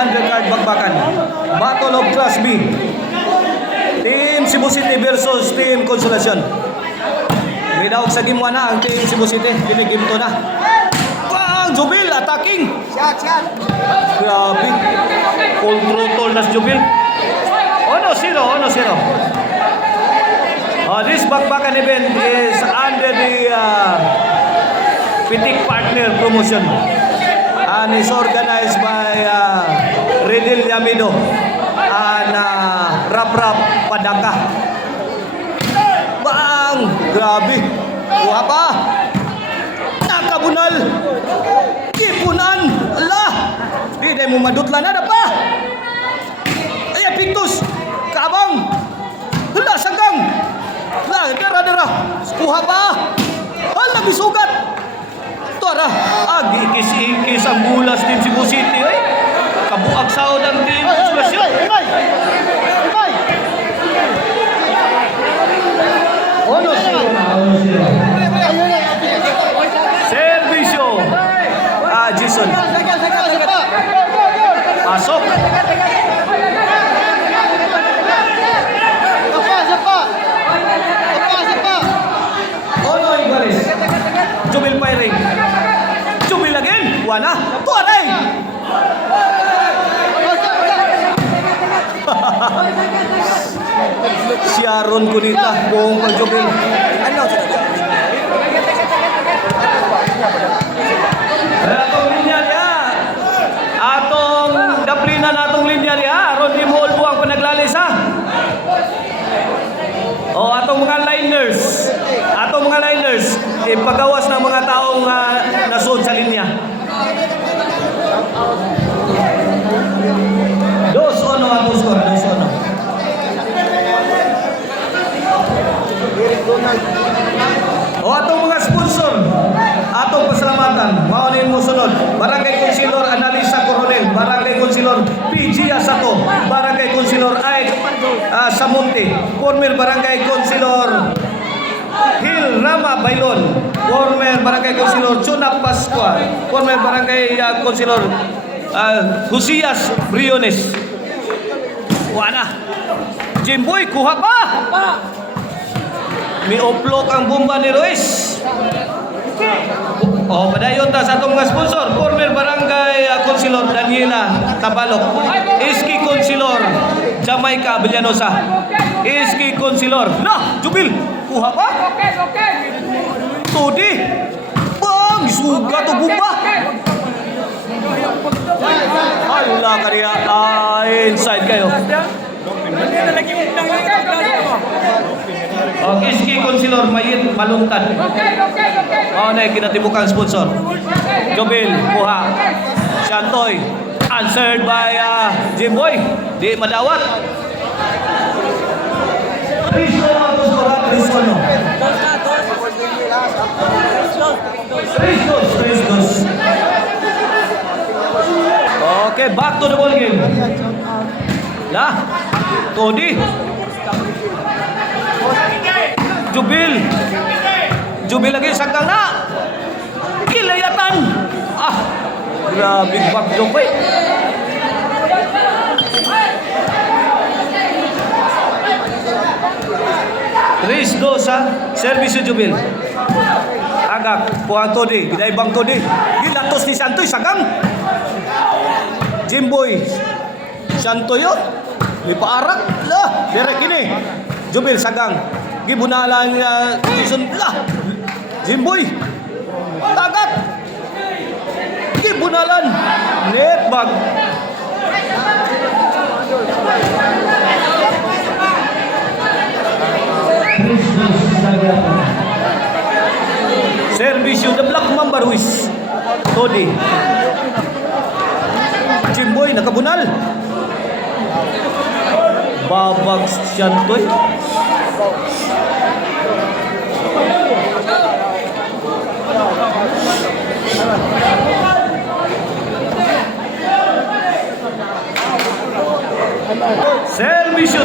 undercard bakbakan. Battle of Class B. Team Cebu City versus Team Consolacion. Without sa game 1 na ang Team Cebu City. Kini game 2 na. Bang! Jubil attacking! Shot! Grabe. Full throttle na si Jubil. 1-0. This bakbakan event is under the Pitik Partner Promotion and is organized by Redil Yamido and Rap Padaka. Bang! Grabe. Kuha pa. Nakabunal. Ipunan. Allah. Di mo madutlan na pa. Ay, Pictus. Kabang. Hala, sanggang. Hala, dara. Kuha pa. Hala, bisugat. Tara. Ikis ang bulas Team Cebu City. Kabuag sahod ang Team Consolacion. Servisyo. Jason. Pasok. Ibares. Jubil firing. Jubil again. Wana. Tuaray. Si Aaron Cunita. Buong pag-jubil. Ano? Atong linya niya. Atong daplina na atong linya niya. Aaron di mo buang panaglalis ha. O atong mga liners. Ipagawas ng mga taong nasod sa linya. 2-1 atong score. 2-1. O atong mga sponsor, atong pasalamatan. Maunin mo sunod. Barangay Councilor Analisa Coronel, Barangay Councilor PG Asato, Barangay Councilor Ike Samunti, former Barangay Councilor Hill Rama Bailon, former Barangay Councilor Chuna Pascua, former Barangay Councilor Husias Briones. Wala. Jimboy, kuha pa! May uplok ang bomba ni Ruiz. Padayon ta sa atong mga sponsor. Former Barangay Councilor Daniela Tabalok, Iski Councilor Jamaica Villanosa, Iski Councilor Jubil, kuha pa? Tudi. Bang, suga to bomba. Hala kariya. Inside kayo. Iski Councilor Mayit Maluntad. Na kinatibukang sponsor. Jobil, kuha. Shantoy, answered by Jimboy. Di madawat. Okay, back to the ball game. Todi. Jubil lagi sangkang na. Kilayatan. Grabe backdrop eh. Tris dosa, servisyo Jubil. Agak, puang Todi, gidaibang Todi. Gilatos ni Santoy, sagang. Jimboy. Santoy yun. May paarak. Direk ini. Jubil, sagang. Gibunalan niya. Jimboy. Tagat. Gibunalan. Netbag. Servisyo the Black Mamba Ruiz. Todi. Jimboy nakabunal. Babag Santoy. Servisyo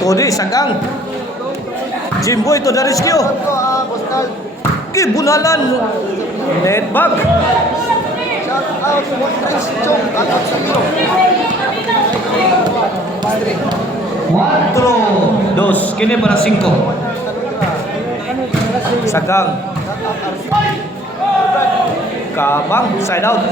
Todi sagang. Jimboy to the rescue. Gibunalan. Netbag. Cuatro, dos, kini para 5. Sagang. Kamang, side out.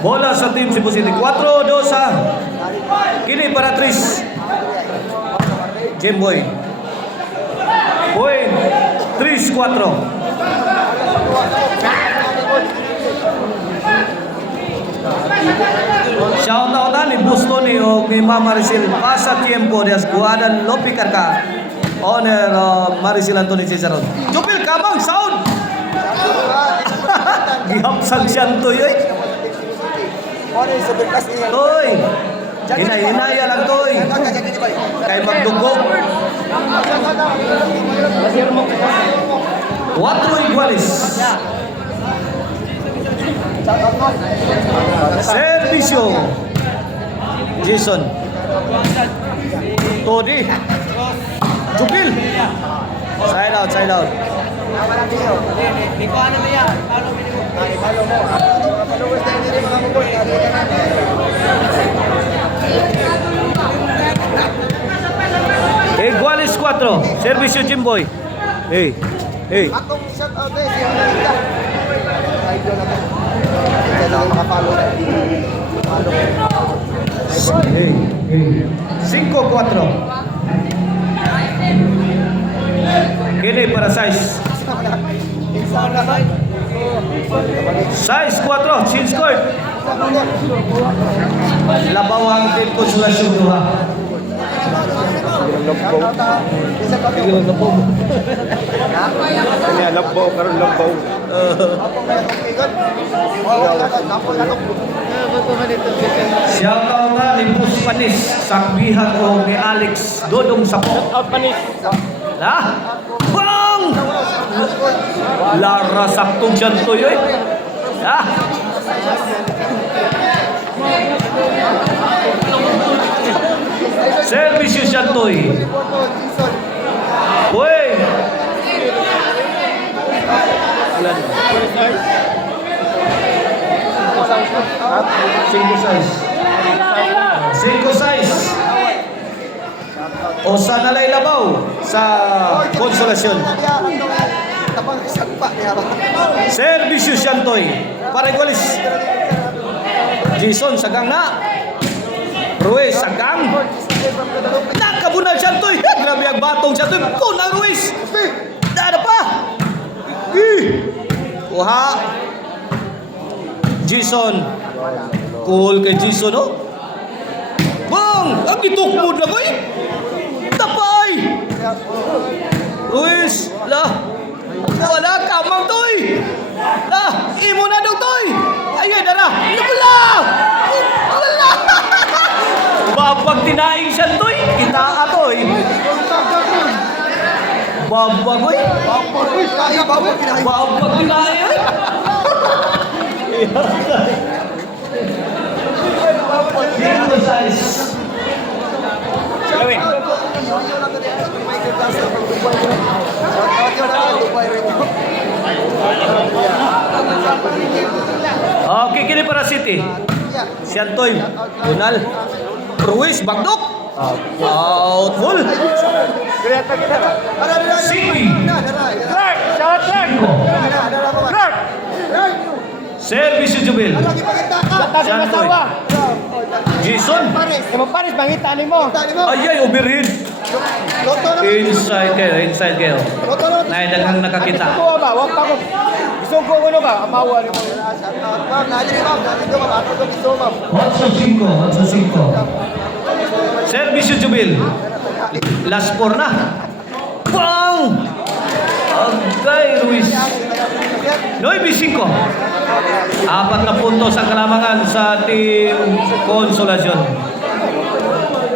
Bola sa team Cebu City. 4-2 ah. Kini para Tris. Jimboy. Point. 3-4. Shout out ni Bustoni o ni Mama Maricel pasa tiempo de Guadan Lopi Karka. Owner Maricel Anthony Ciceron. Jupil kamang sound. Gihapsang siyan to yoy. Toy. Hinay-hinaya lang toy. Kay magdugo. 4 iguales. Servisyo. Jason. Todi. Jupil. Side out, side out. Iguales 4. Servisyo Jimboy. Hey. Hey. Atong shout out eh si Amanda. Idol na to. Kaya makapalo na. Hey. 5-4. Kini para size. Size 4, change court. Labaw ang team Konsolasyon 2. Kanya labaw, karon labaw. Shout out na ni Bus Panis, Sakbihan o ni Alex Dodong Sapo. Out panis. Ha? Bang! Lara saktong dyan to yun. Ha? Service yun siya to eh. Uy! Ilan? 5 size. 5 size. O sa nalay labaw sa Konsolasyon. Tapang sagpa niya ba? Servisyo Shantoy. Para igualis. Jason, sagang na. Ruiz, sagang. Nakabunal Shantoy. Grabe ang batong Shantoy. Kuna Ruiz. Dada pa. Kuha. Jason. Cool kay Jason, no? Bang! Ang itukmod na ko eh. Tapay! Ruiz, lah. Wala ka, Mang Toy! Lah, imo na daw, Toy! Ayun, dara! Wala! Wala! Babag tinaing siya, Toy! Kita ka, Toy! Babag, oy! Babag tinaing, oy! Dito size. Gawin. Okay, kini para City. Siantoy, Donal, Ruiz, Bagdok. Outful. Greta kita. City. Clark, shout Clark. Clark. Service Jubil. Siantoy. Jason. Paris mangita nimo. Ayay, overhead. Inside kayo. Nay, daghang nakakita. Ko ba, wag pa ko. Gusto ko ano ka, amawa nimo. 8-5. Service Jubil. Last 4 na. Bang! Agay, Ruiz. 9-5. 4 na puntos ang kalamangan sa team Konsolasyon.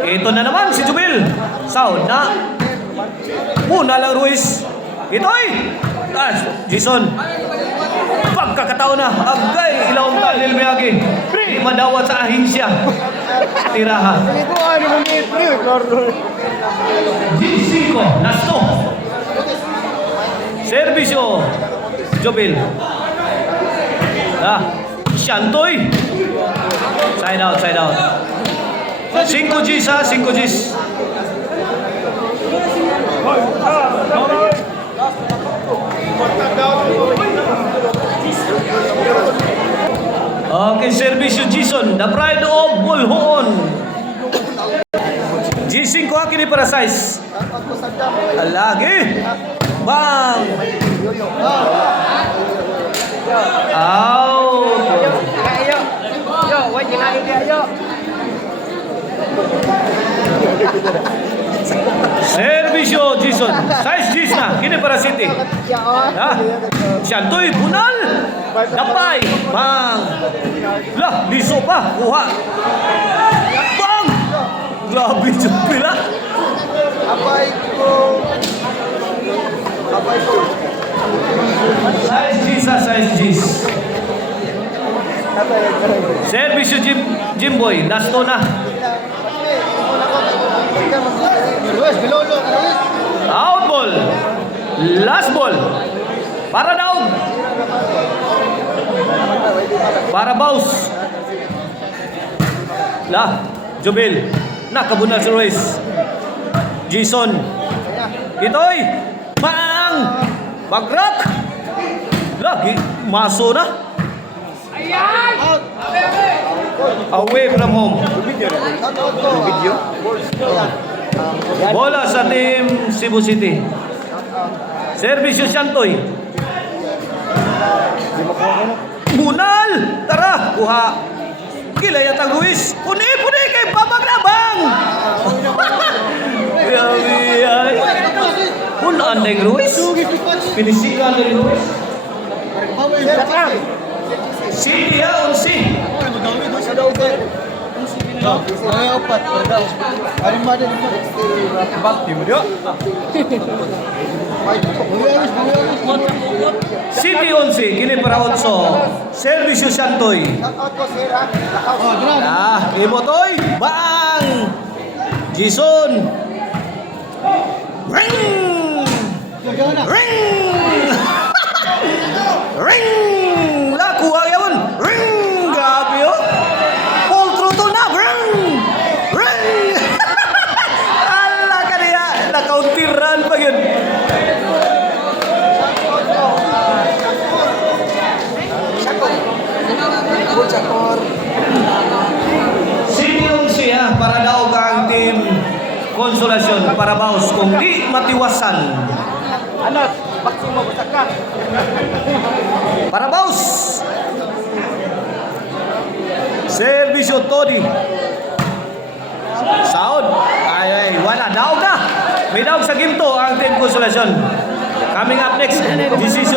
Ito na naman si Jubil. Sound na. Muna lang Ruiz. Ito'y. Jason. Pagkakataon na. Agay. Ilawang talil Miyagi. Di madawat sa ahinsya. Tiraha. Ito ano mo ni Pre, Lord. G5. Last 2. Servisyo. Jobil. Shantoy. Side out, side out. 5 Gs ha, 5 Gs. Okay, Servisyo Jason, the pride of Bulhoon. G5 ha, kini para size. Lagi. Bang. Out. Yo, wait, kinain dia, yo. Servisyo Jason. Size G's na, kini para City. Ha? Shantoy, bunal. Dapay. Bang. Lah, liso pa. Kuha. Bang. Grabe yung pila. Abay ko. Size G's ha, size G's. Servisyo Jimboy, last to na. Luis, bilolo. Luis. Out ball. Last ball. Para daw. Para bounce. Lah, Jobil. Nakabunal si Ruiz. Jason. Itoy. Bang. Bagrak. Lagi. Maso na. Away from home. Video. Bola sa team Cebu City. Servisyo Shantoy. Bunal! Tara! Kuha! Kilaya Taguis! Puni-puni kay Pamagnabang! Grabe ay! Punaan na yung Ruiz. Pinisikan na yung Ruiz. City ha, unsi. Ay, opat. Arimada dito. Bakti mo dia. City unsi, kini para otso. Servisyo Shantoy. Shoutout ko, sir, ha? Imotoy! Bang! Jason! Ring! Ring! Ring! Kuha yun! Ring! Grabe yun! Full throttle na! Ring! Ring! Ala ka niya! Nakauntiran pa yun! Siniyong siya para daw ka ang team Konsolasyon para baus kung di matiwasan. Anak, bakti mo basta ka. Para baus! Servisyo Todi. Sound. Ay, wala. Daog na. May daog sa ginto ang team Konsolasyon. Coming up next, GCC